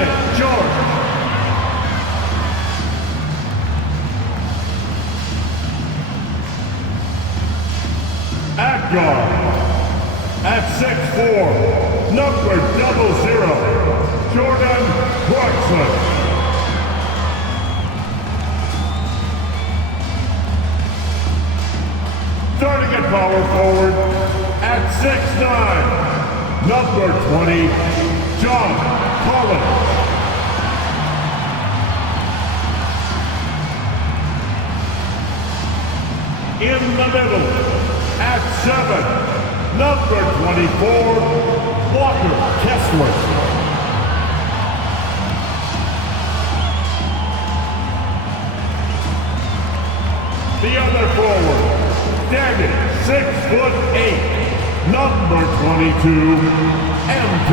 Second, George. At guard. At 6'4", number 00, Jordan Clarkson. Starting at power forward, at 6'9", number 20, John Collins. In the middle, at 7, number 24, Walker Kessler. The other forward, standing 6'8", number 22, MP.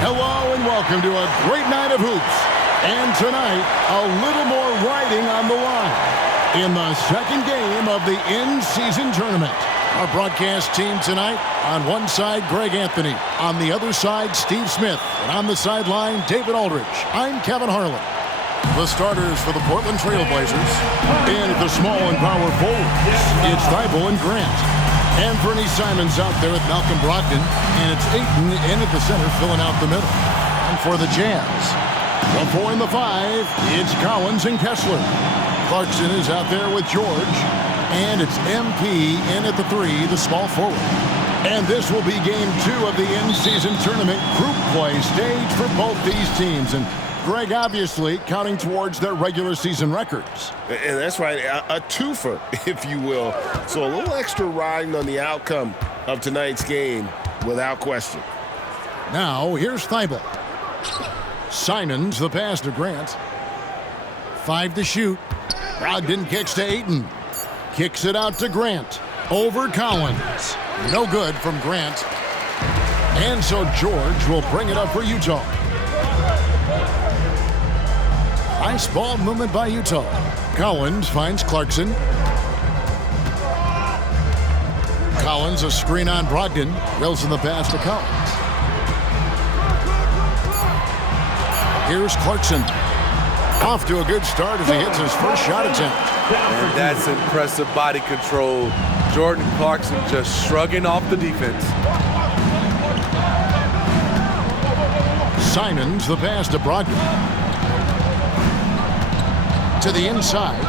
Hello and welcome to a great night of hoops. And tonight, a little more riding on the line in the second game of the in-season tournament. Our broadcast team tonight, on one side, Greg Anthony. On the other side, Steve Smith. And on the sideline, David Aldridge. I'm Kevin Harlan. The starters for the Portland Trailblazers. And at the small and power forwards, it's Thibault and Grant. Anthony Simons out there with Malcolm Brogdon. And it's Ayton in at the center, filling out the middle. And for the Jazz, the 4 and the 5, it's Collins and Kessler. Clarkson is out there with George. And it's MP in at the 3, the small forward. And this will be game 2 of the in-season tournament group play stage for both these teams. And Greg, obviously, counting towards their regular season records. And that's right, a twofer, if you will. So a little extra riding on the outcome of tonight's game, without question. Now, here's Thibault. Simons, the pass to Grant. 5 to shoot. Brogdon kicks to Ayton. Kicks it out to Grant. Over Collins. No good from Grant. And so George will bring it up for Utah. Nice ball movement by Utah. Collins finds Clarkson. Collins, a screen on Brogdon. Reels in the pass to Collins. Here's Clarkson. Off to a good start as he hits his first shot attempt. And that's impressive body control. Jordan Clarkson just shrugging off the defense. Simons, the pass to Brogdon. To the inside.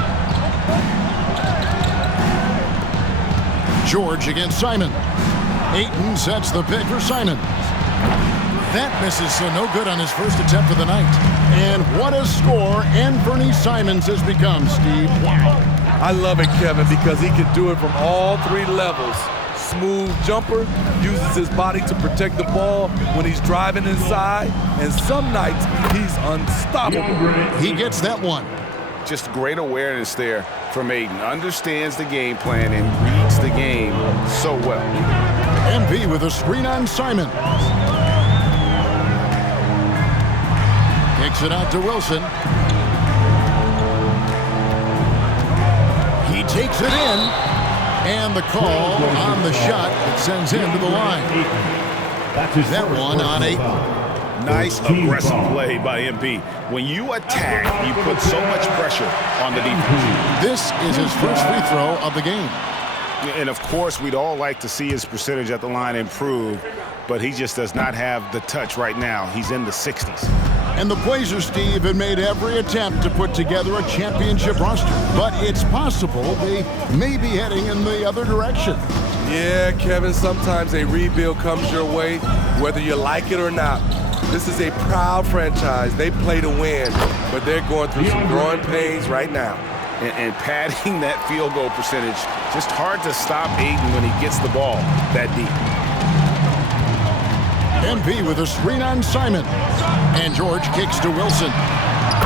George against Simon. Ayton sets the pick for Simon. That misses, so no good on his first attempt of the night. And what a score Anthony Simons has become, Steve. Wow. I love it, Kevin, because he can do it from all 3 levels. Smooth jumper, uses his body to protect the ball when he's driving inside, and some nights he's unstoppable. He gets that one. Just great awareness there from Ayton. Understands the game plan and reads the game so well. MP with a screen on Simon. Kicks it out to Wilson. He takes it in. And the call on the shot that sends him to the line. That one on Ayton. Nice aggressive play by MP. When you attack, you put so much pressure on the defense. This is his first free throw of the game. And of course, we'd all like to see his percentage at the line improve, but he just does not have the touch right now. He's in the 60s. And the Blazers, Steve, have made every attempt to put together a championship roster. But it's possible they may be heading in the other direction. Yeah, Kevin, sometimes a rebuild comes your way, whether you like it or not. This is a proud franchise. They play to win, but they're going through some growing pains right now. And padding that field goal percentage, just hard to stop Ayton when he gets the ball that deep. MP with a screen on Simon. And George kicks to Wilson.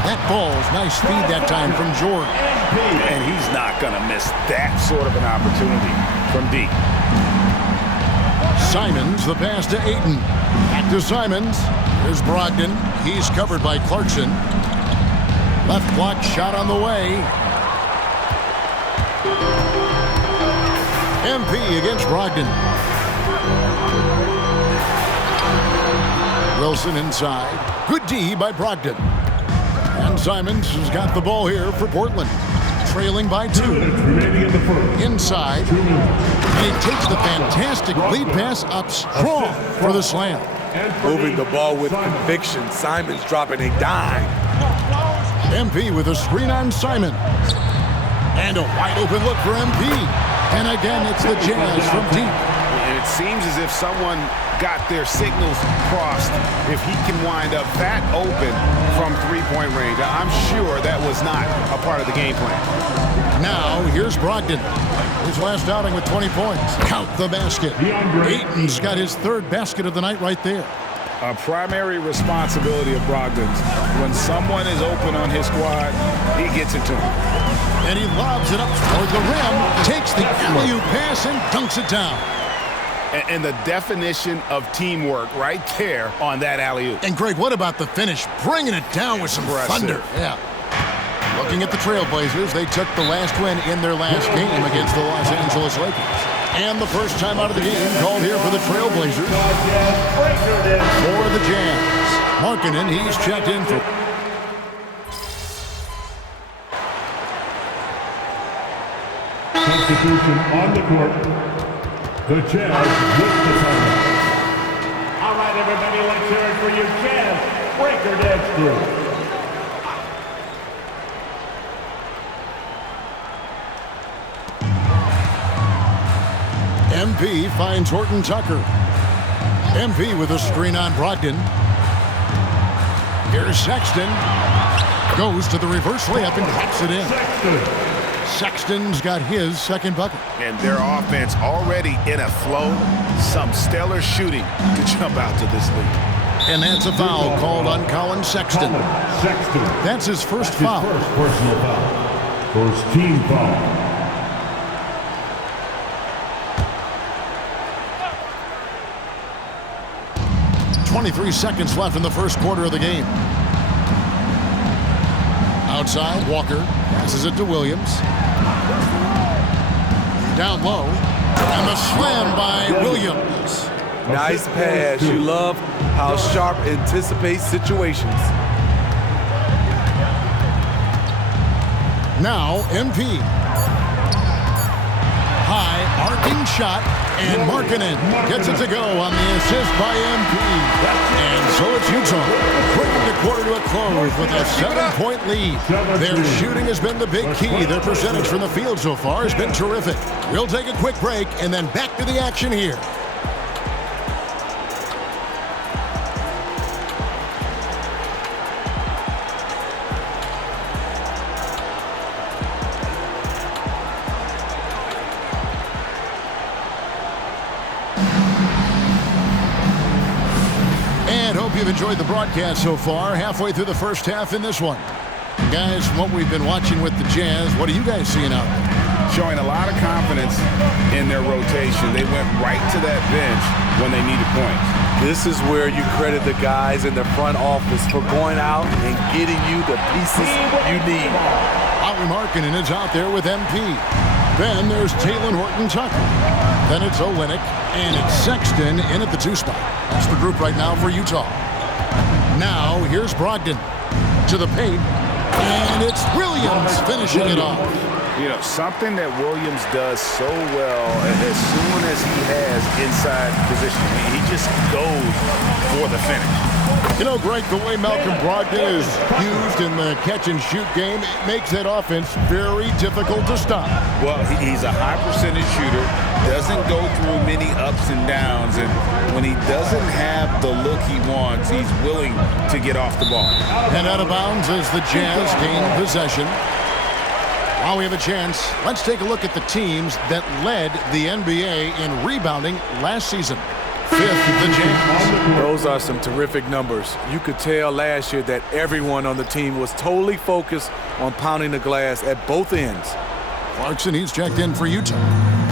That ball's nice speed that time from George. And he's not going to miss that sort of an opportunity from deep. Simons, the pass to Ayton. Back to Simons. Here's Brogdon. He's covered by Clarkson. Left block shot on the way. MP against Brogdon. Wilson inside. Good D by Brogdon. And Simons has got the ball here for Portland. Trailing by 2. Inside. And he takes the fantastic lead pass up strong for the slam. Moving the ball with conviction. Simons dropping a dime. MP with a screen on Simon. And a wide open look for MP. And again, it's the Jazz from deep. And it seems as if someone got their signals crossed if he can wind up that open from three-point range. I'm sure that was not a part of the game plan. Now, here's Brogdon. His last outing with 20 points. Count the basket. Ayton's got his third basket of the night right there. A primary responsibility of Brogdon's. When someone is open on his squad, he gets it to him. And he lobs it up toward the rim, takes the alley-oop pass and dunks it down. And the definition of teamwork right there on that alley-oop. And Greg, what about the finish? Bringing it down with some thunder. Yeah. Looking at the Trailblazers, they took the last win in their last game against the Los Angeles Lakers. And the first time out of the game called here for the Trailblazers. For the Jazz. Markkanen, he's checked in for... Substitution on the court. The Jazz with the timeout. All right, everybody, let's hear it for your Jazz Breaker Dance Group. MP finds Horton Tucker. MP with a screen on Brogdon. Here's Sexton. Goes to the reverse layup and drops it in. Sexton's got his second bucket. And their offense already in a flow. Some stellar shooting to jump out to this lead. And that's a foul called on Colin Sexton. That's his first foul. First personal foul. First team foul. .23 seconds left in the first quarter of the game. Outside, Walker passes it to Williams. Down low, and the slam by Williams. Nice pass. You love how Sharp anticipates situations. Now, MP. High, arcing shot, and Markkanen gets it to go on the assist by MP. And so it's Utah, bringing the quarter to a close with a 7-point lead. Their shooting has been the big key. Their percentage from the field so far has been terrific. We'll take a quick break and then back to the action here. You've enjoyed the broadcast so far, halfway through the first half in this one. Guys, from what we've been watching with the Jazz, what are you guys seeing out there? Showing a lot of confidence in their rotation. They went right to that bench when they needed points. This is where you credit the guys in the front office for going out and getting you the pieces you need. Lauri Markkanen is out there with MP. Then there's Talen Horton-Tucker. Then it's Olynyk, and it's Sexton in at the 2 spot. That's the group right now for Utah. Now, here's Brogdon to the paint, and it's Williams finishing it off. You know, something that Williams does so well as soon as he has inside position, he just goes for the finish. You know, Greg, the way Malcolm Brogdon is used in the catch-and-shoot game, it makes that offense very difficult to stop. Well, he's a high-percentage shooter, doesn't go through many ups and downs, and when he doesn't have the look he wants, he's willing to get off the ball. And out of bounds as the Jazz gain possession. While we have a chance, let's take a look at the teams that led the NBA in rebounding last season. 5th, the Jazz. Those are some terrific numbers. You could tell last year that everyone on the team was totally focused on pounding the glass at both ends. Clarkson, he's checked in for Utah.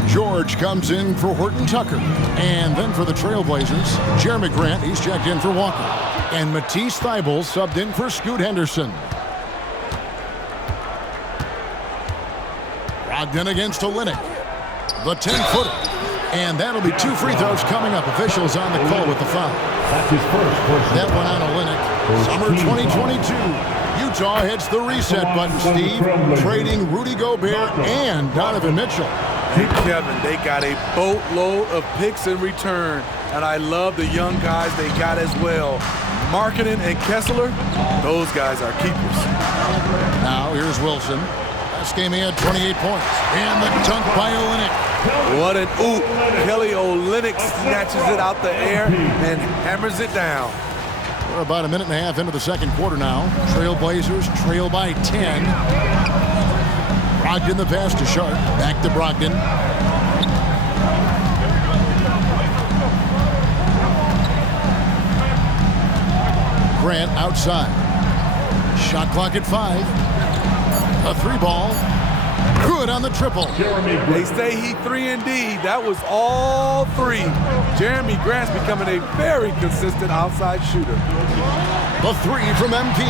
George comes in for Horton-Tucker. And then for the Trailblazers, Jeremy Grant, he's checked in for Walker. And Matisse Thybulle subbed in for Scoot Henderson. Brogdon against Olynyk. the 10-footer. And that'll be 2 free throws coming up. Officials on the call with the foul. That's his first personal. That one on Olynyk. Summer 2022. Utah hits the reset button, Steve, trading Rudy Gobert and Donovan Mitchell. Hey, Kevin, they got a boatload of picks in return, and I love the young guys they got as well. Markkanen and Kessler, those guys are keepers. Now here's Wilson. Last game he had 28 points. And the dunk by Olynyk. What an oop. Kelly Olynyk snatches it out the air and hammers it down. We're about a minute and a half into the second quarter now. Trailblazers trail by 10. Brogdon the pass to Sharp. Back to Brogdon. Grant outside. Shot clock at 5. A 3 ball. Good on the triple. They say he 3-and-D. That was all 3. Jeremy Grant's becoming a very consistent outside shooter. The 3 from MP.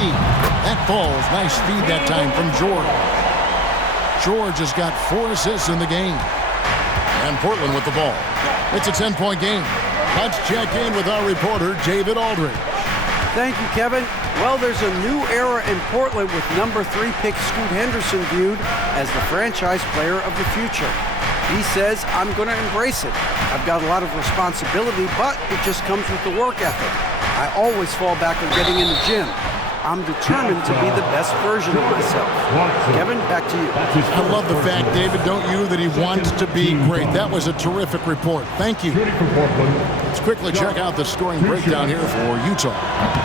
That falls. Nice speed that time from George. George has got 4 assists in the game. And Portland with the ball. It's a 10-point game. Let's check in with our reporter, David Aldridge. Thank you, Kevin. Well, there's a new era in Portland with number 3 pick Scoot Henderson viewed as the franchise player of the future. He says, I'm going to embrace it. I've got a lot of responsibility, but it just comes with the work ethic. I always fall back on getting in the gym. I'm determined to be the best version of myself. Kevin, back to you. I love the fact, David, don't you, that he wants to be great. That was a terrific report. Thank you. Let's quickly check out the scoring breakdown here for Utah.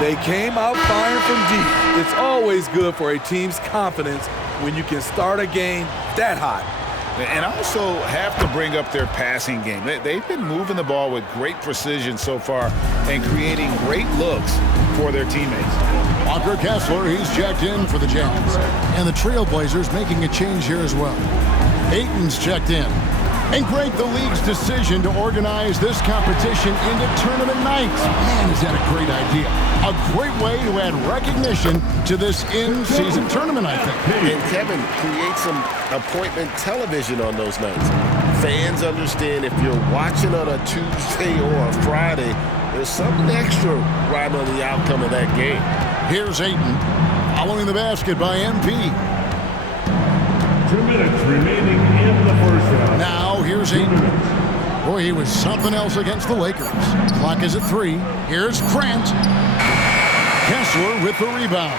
They came out firing from deep. It's always good for a team's confidence when you can start a game that hot. And I also have to bring up their passing game. They've been moving the ball with great precision so far and creating great looks for their teammates. Walker Kessler, he's checked in for the Jazz. And the Trailblazers making a change here as well. Ayton's checked in. And great, the league's decision to organize this competition into tournament nights. Man, is that a great idea. A great way to add recognition to this in-season tournament, I think. And Kevin, create some appointment television on those nights. Fans understand if you're watching on a Tuesday or a Friday, there's something extra right on the outcome of that game. Here's Ayton, following the basket by MP. 2 minutes remaining in the first round. Now, here's Ayton. Boy, he was something else against the Lakers. Clock is at 3. Here's Grant. Kessler with the rebound.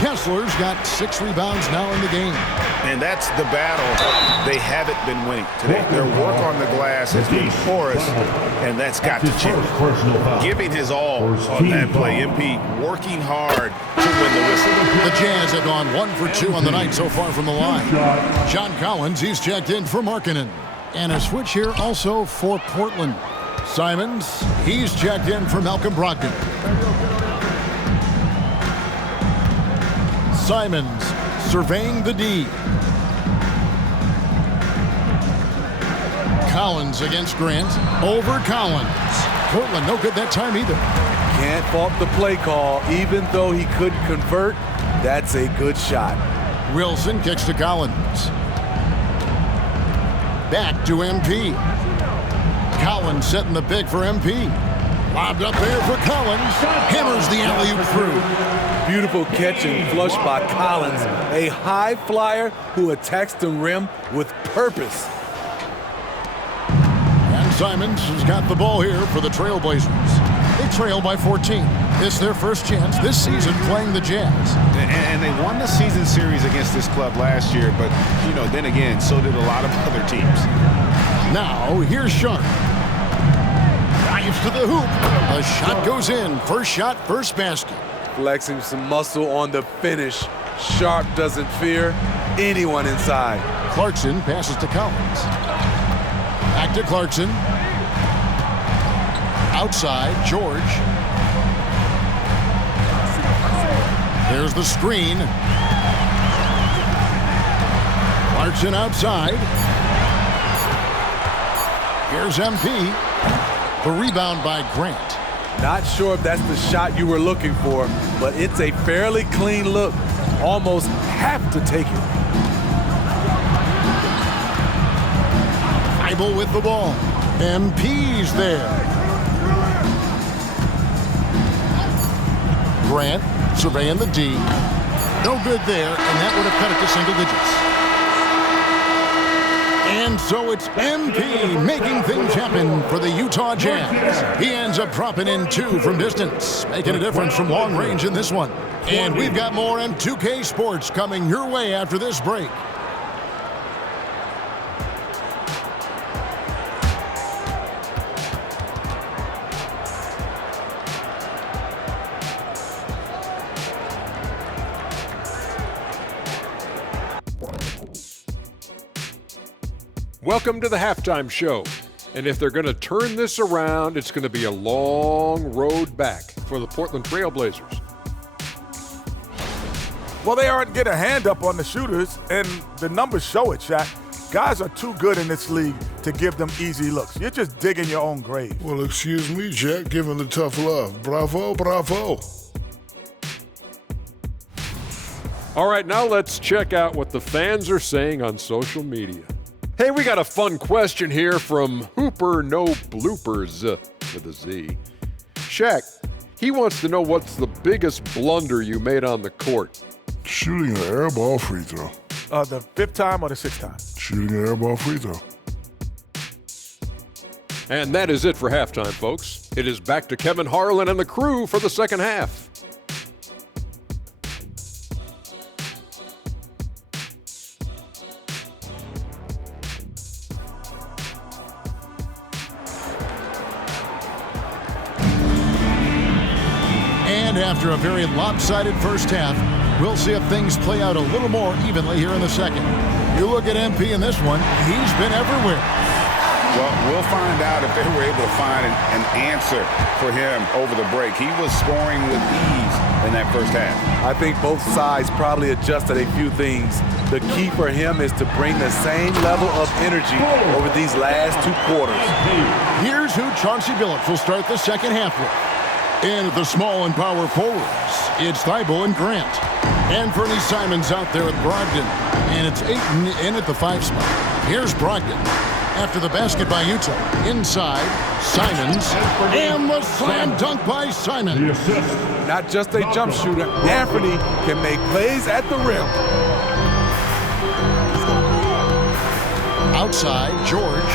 Kessler's got 6 rebounds now in the game. And that's the battle they haven't been winning today. Their work on the glass has been porous, and that's got to change. Giving his all on that play. MP working hard to win the whistle. The Jazz have gone 1 for 2 on the night so far from the line. John Collins, he's checked in for Markkanen. And a switch here also for Portland. Simons, he's checked in for Malcolm Brogdon. Simons surveying the D. Collins against Grant. Over Collins. Portland no good that time either. Can't fault the play call. Even though he couldn't convert, that's a good shot. Wilson kicks to Collins. Back to MP. Collins setting the big for MP. Lobbed up there for Collins. Hammers the alley-oop through. Beautiful catch and flush by Collins. A high flyer who attacks the rim with purpose. And Simons has got the ball here for the Trailblazers. They trail by 14. This is their first chance this season playing the Jazz. And they won the season series against this club last year, but, you know, then again, so did a lot of other teams. Now, here's Sharp. Drives to the hoop. The shot goes in. First shot, first basket. Flexing some muscle on the finish. Sharp doesn't fear anyone inside. Clarkson passes to Collins. Back to Clarkson. Outside, George. There's the screen. Clarkson outside. Here's MP. The rebound by Grant. Not sure if that's the shot you were looking for, but it's a fairly clean look. Almost have to take it. Thibault with the ball. MP's there. Grant surveying the D. No good there, and that would have cut it to single digits. And so it's MP making things happen for the Utah Jazz. He ends up dropping in 2 from distance, making a difference from long range in this one. And we've got more M2K Sports coming your way after this break. Welcome to the halftime show. And if they're going to turn this around, it's going to be a long road back for the Portland Trailblazers. Well, they aren't getting a hand up on the shooters, and the numbers show it, Shaq. Guys are too good in this league to give them easy looks. You're just digging your own grave. Well, excuse me, Jack, giving the tough love. Bravo, bravo. All right, now let's check out what the fans are saying on social media. Hey, we got a fun question here from Hooper No Bloopers with a Z. Shaq, he wants to know what's the biggest blunder you made on the court. Shooting an air ball free throw. The 5th time or the 6th time? Shooting an air ball free throw. And that is it for halftime, folks. It is back to Kevin Harlan and the crew for the second half. And after a very lopsided first half, we'll see if things play out a little more evenly here in the second. You look at MP in this one, he's been everywhere. Well, we'll find out if they were able to find an answer for him over the break. He was scoring with ease in that first half. I think both sides probably adjusted a few things. The key for him is to bring the same level of energy over these last 2 quarters. Here's who Chauncey Billups will start the second half with. And at the small and power forwards, it's Thibault and Grant. And Fernie Simon's out there with Brogdon. And it's Ayton in at the 5 spot. Here's Brogdon. After the basket by Utah. Inside, Simons. And the slam dunk by Simon. Not just a jump shooter, Anthony can make plays at the rim. Outside, George.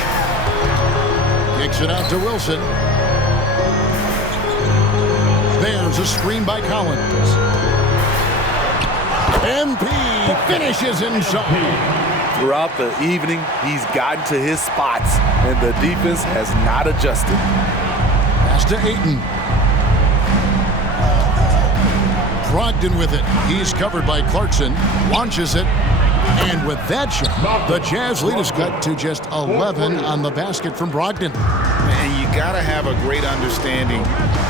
Kicks it out to Wilson. There's a screen by Collins. MP finishes inside. Throughout the evening, he's gotten to his spots, and the defense has not adjusted. Pass to Ayton. Brogdon with it. He's covered by Clarkson. Launches it. And with that shot, the Jazz lead is cut to just 11 on the basket from Brogdon. And you got to have a great understanding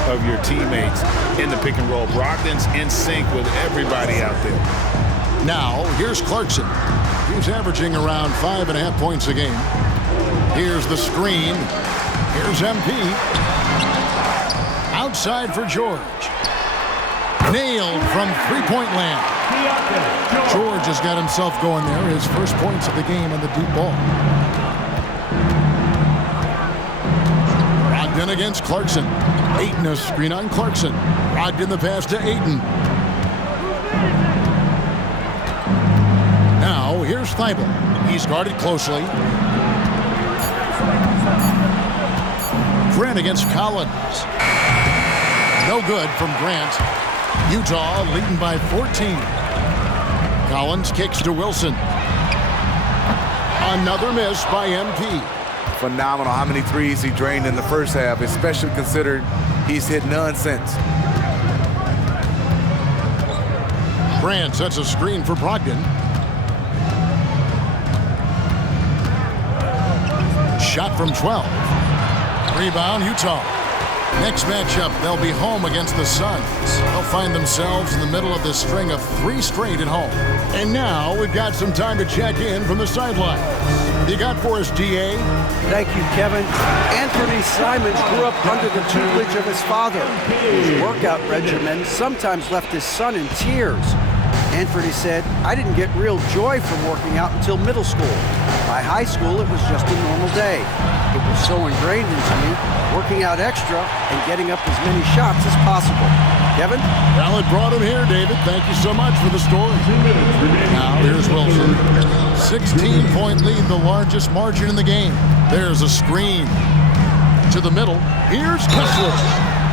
of your teammates in the pick and roll. Brogdon's in sync with everybody out there. Now, here's Clarkson. He's averaging around 5.5 points a game. Here's the screen. Here's MP. Outside for George. Nailed from three-point land. George has got himself going there. His first points of the game on the deep ball. Brogdon against Clarkson. Ayton a screen on Clarkson. Brogdon the pass to Ayton. Now here's Thibault. He's guarded closely. Grant against Collins. No good from Grant. Utah leading by 14. Collins kicks to Wilson. Another miss by MP. Phenomenal how many threes he drained in the first half, especially considering he's hit none since. Grant sets a screen for Brogdon. Shot from 12. Rebound, Utah. Next matchup, they'll be home against the Suns. They'll find themselves in the middle of this string of 3 straight at home. And now we've got some time to check in from the sideline. You got for us, DA? Thank you, Kevin. Anthony Simons grew up under the tutelage of his father. His workout regimen sometimes left his son in tears. Anthony said, "I didn't get real joy from working out until middle school. By high school, it was just a normal day. It was so ingrained into me, working out extra and getting up as many shots as possible. Kevin? Well, it brought him here, David. Thank you so much for the story. Now, here's Wilson. 16-point lead, the largest margin in the game. There's a screen. To the middle. Here's Kessler.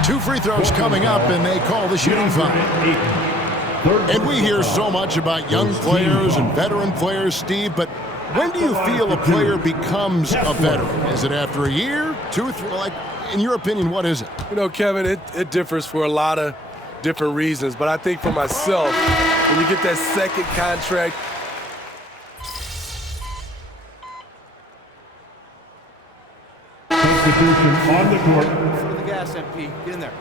2 free throws coming up, and they call the shooting foul. And we hear so much about young players and veteran players, Steve, but when do you feel a player becomes a veteran? Is it after a year, 2, 3? Like, in your opinion, what is it? You know, Kevin, it differs for a lot of different reasons, but I think for myself, when you get that second contract, substitution on the court. For the gas, MP. Get in there.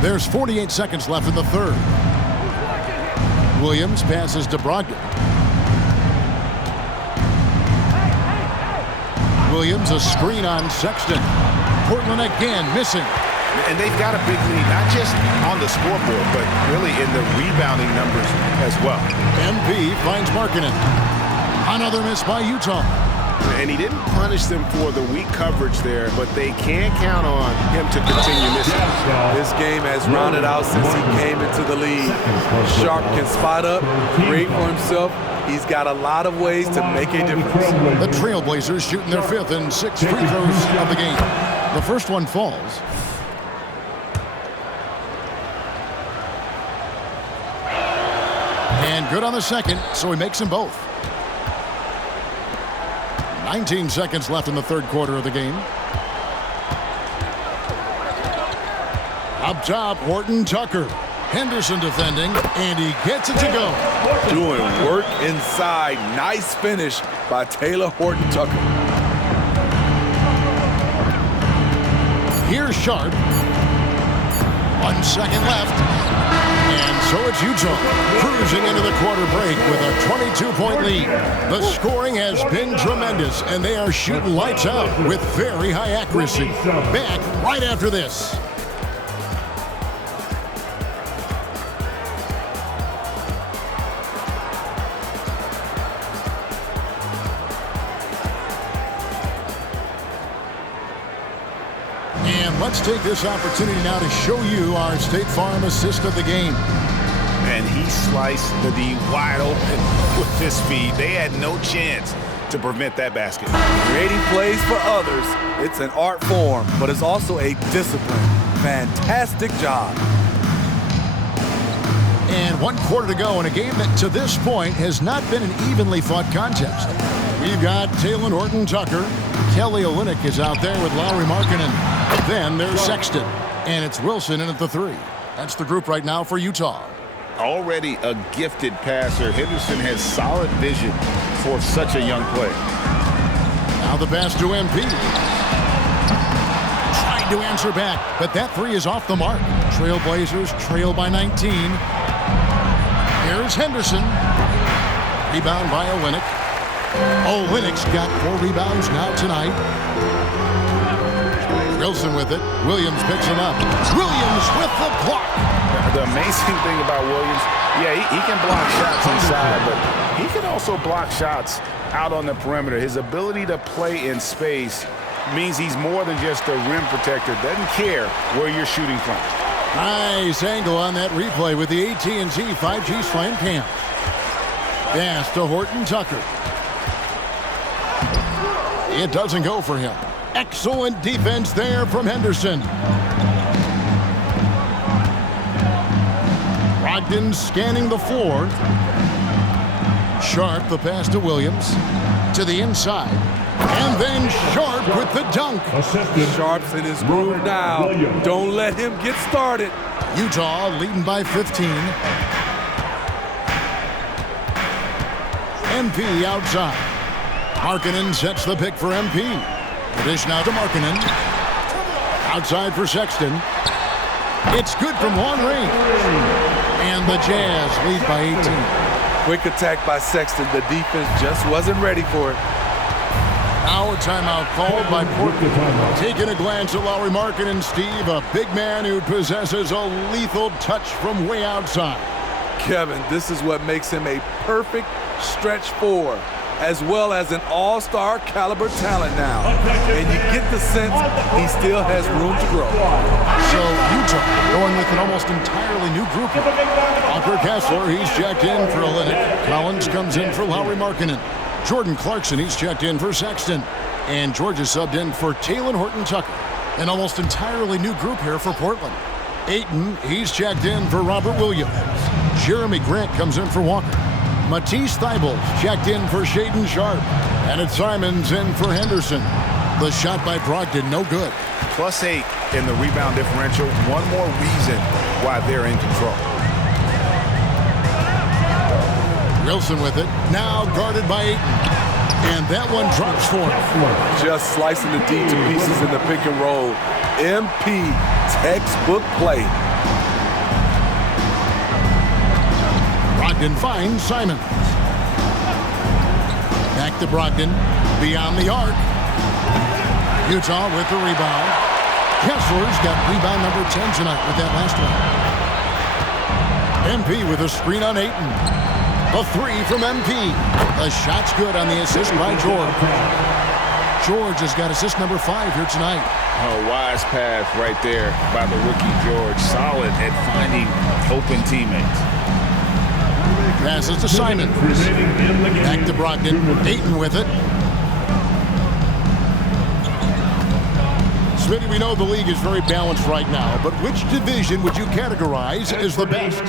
There's 48 seconds left in the third. Williams passes to Brogdon. Williams, a screen on Sexton. Portland again missing. And they've got a big lead, not just on the scoreboard, but really in the rebounding numbers as well. MP finds Markkanen. Another miss by Utah. And he didn't punish them for the weak coverage there, but they can't count on him to continue missing. This game has rounded out since he came into the league. Sharp can spot up, create for himself. He's got a lot of ways to make a difference. The Trailblazers shooting their 5th and 6th free throws of the game. The first one falls. And good on the second, so he makes them both. 19 seconds left in the third quarter of the game. Up top, Horton Tucker. Henderson defending, and he gets it to go. Doing work inside. Nice finish by Taylor Horton Tucker. Here's Sharp. 1 second left. And so it's Utah cruising into the quarter break with a 22-point lead. The scoring has been tremendous, and they are shooting lights out with very high accuracy. Back right after this. And let's take this opportunity now to show you our State Farm assist of the game. And he sliced the D wide open with his speed. They had no chance to prevent that basket. Creating plays for others, it's an art form, but it's also a discipline. Fantastic job. And 1 quarter to go in a game that to this point has not been an evenly fought contest. We've got Taylor Horton Tucker. Kelly Olynyk is out there with Lauri Markkanen. Then there's Sexton. And it's Wilson in at the 3. That's the group right now for Utah. Already a gifted passer, Henderson has solid vision for such a young player. Now the pass to MP. Tried to answer back, but that 3 is off the mark. Trailblazers trail by 19. Here's Henderson. Rebound by Olynyk. Olynyk's got 4 rebounds now tonight. Wilson with it. Williams picks him up. Williams with the block. The amazing thing about Williams, yeah, he can block shots inside, but he can also block shots out on the perimeter. His ability to play in space means he's more than just a rim protector. Doesn't care where you're shooting from. Nice angle on that replay with the AT&T 5G Slam Cam. Pass to Horton Tucker. It doesn't go for him. Excellent defense there from Henderson. Brogdon scanning the floor. Sharp, the pass to Williams. To the inside. And then Sharp with the dunk. Sharp's in his groove now. Don't let him get started. Utah leading by 15. MP outside. Markkanen sets the pick for MP. The dish now to Markkanen. Outside for Sexton. It's good from long range. And the Jazz lead by 18. Quick attack by Sexton. The defense just wasn't ready for it. Now now a timeout called by Portland. Taking a glance at Lauri Markkanen, Steve, a big man who possesses a lethal touch from way outside. Kevin, this is what makes him a perfect stretch four, as well as an all-star caliber talent now. And you get the sense he still has room to grow. So Utah going with an almost entirely new group. Walker Kessler, he's checked in for Olynyk. Collins comes in for Lauri Markkanen. Jordan Clarkson, he's checked in for Sexton. And Georgia subbed in for Talen Horton-Tucker. An almost entirely new group here for Portland. Ayton, he's checked in for Robert Williams. Jeremy Grant comes in for Walker. Matisse Thybulle checked in for Shaedon Sharpe. And it's Simons in for Henderson. The shot by Brogdon, no good. +8 in the rebound differential. One more reason why they're in control. Wilson with it, now guarded by Ayton. And that one drops for him. Just slicing the D to pieces in the pick and roll. MP textbook play. Brogdon finds Simons. Back to Brogdon, beyond the arc. Utah with the rebound. Kessler's got rebound number 10 tonight with that last one. MP with a screen on Ayton. A three from MP. The shot's good on the assist by George. George has got assist number 5 here tonight. A wise pass right there by the rookie George. Solid at finding open teammates. Passes to Simons. Back to Brogdon. Ayton with it. Smitty, we know the league is very balanced right now, but which division would you categorize as the best?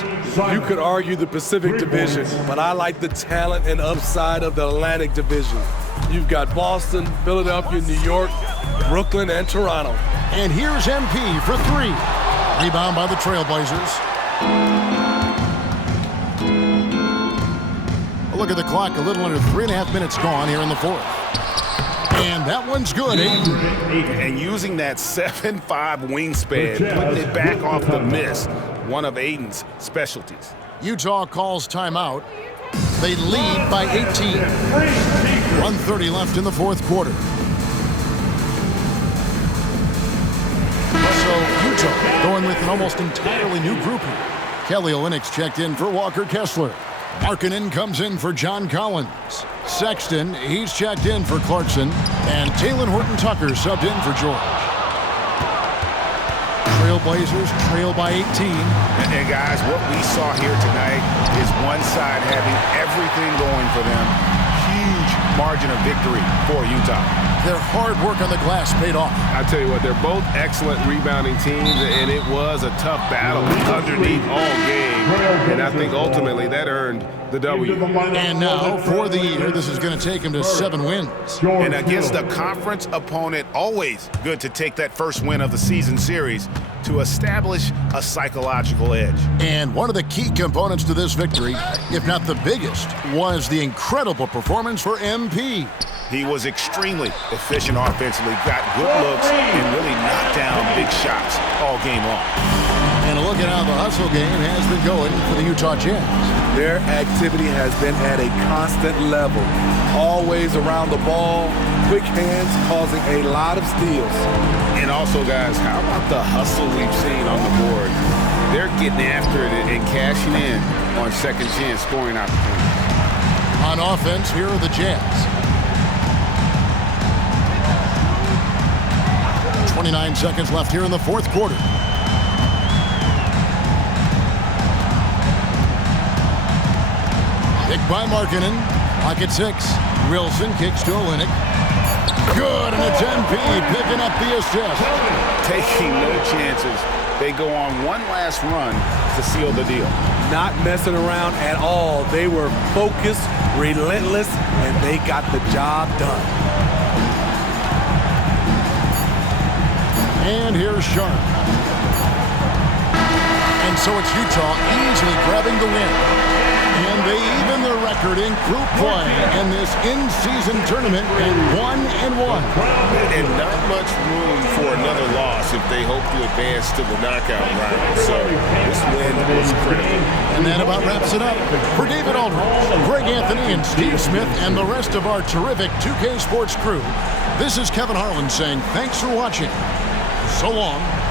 You could argue the Pacific Division, but I like the talent and upside of the Atlantic Division. You've got Boston, Philadelphia, New York, Brooklyn, and Toronto. And here's MP for 3. Rebound by the Trailblazers. A look at the clock, a little under 3.5 minutes gone here in the fourth. And that one's good. And using that 7'5 wingspan, putting it back off the miss, one of Ayton's specialties. Utah calls timeout. They lead by 18. 1:30 left in the fourth quarter. So Utah going with an almost entirely new group here. Kelly Olynyk's checked in for Walker Kessler. Markkanen comes in for John Collins. Sexton, he's checked in for Clarkson. And Talen Horton-Tucker subbed in for George. Trailblazers trail by 18. And guys, what we saw here tonight is one side having everything going for them. Huge margin of victory for Utah. Their hard work on the glass paid off. I tell you what, they're both excellent rebounding teams, and it was a tough battle underneath all game. And I think ultimately that earned the W. And now, for the year, this is going to take him to 7 wins. And against a conference opponent, always good to take that first win of the season series to establish a psychological edge. And one of the key components to this victory, if not the biggest, was the incredible performance for MP. He was extremely efficient offensively, got good looks, and really knocked down big shots all game long. And a look at how the hustle game has been going for the Utah Jazz. Their activity has been at a constant level. Always around the ball, quick hands causing a lot of steals. And also, guys, how about the hustle we've seen on the board? They're getting after it and cashing in on second chance scoring opportunities. On offense, here are the Jazz. 29 seconds left here in the fourth quarter. Picked by Markkanen. Clock at 6. Wilson kicks to Olynyk. Good, and it's MP picking up the assist. Taking no chances. They go on one last run to seal the deal. Not messing around at all. They were focused, relentless, and they got the job done. And here's Sharpe. And so it's Utah easily grabbing the win. And they even their record in group play in this in-season tournament at 1-1. And not much room for another loss if they hope to advance to the knockout round. So this win was critical. And that about wraps it up. For David Aldridge, Greg Anthony, and Steve Smith, and the rest of our terrific 2K Sports crew, this is Kevin Harlan saying thanks for watching. So long.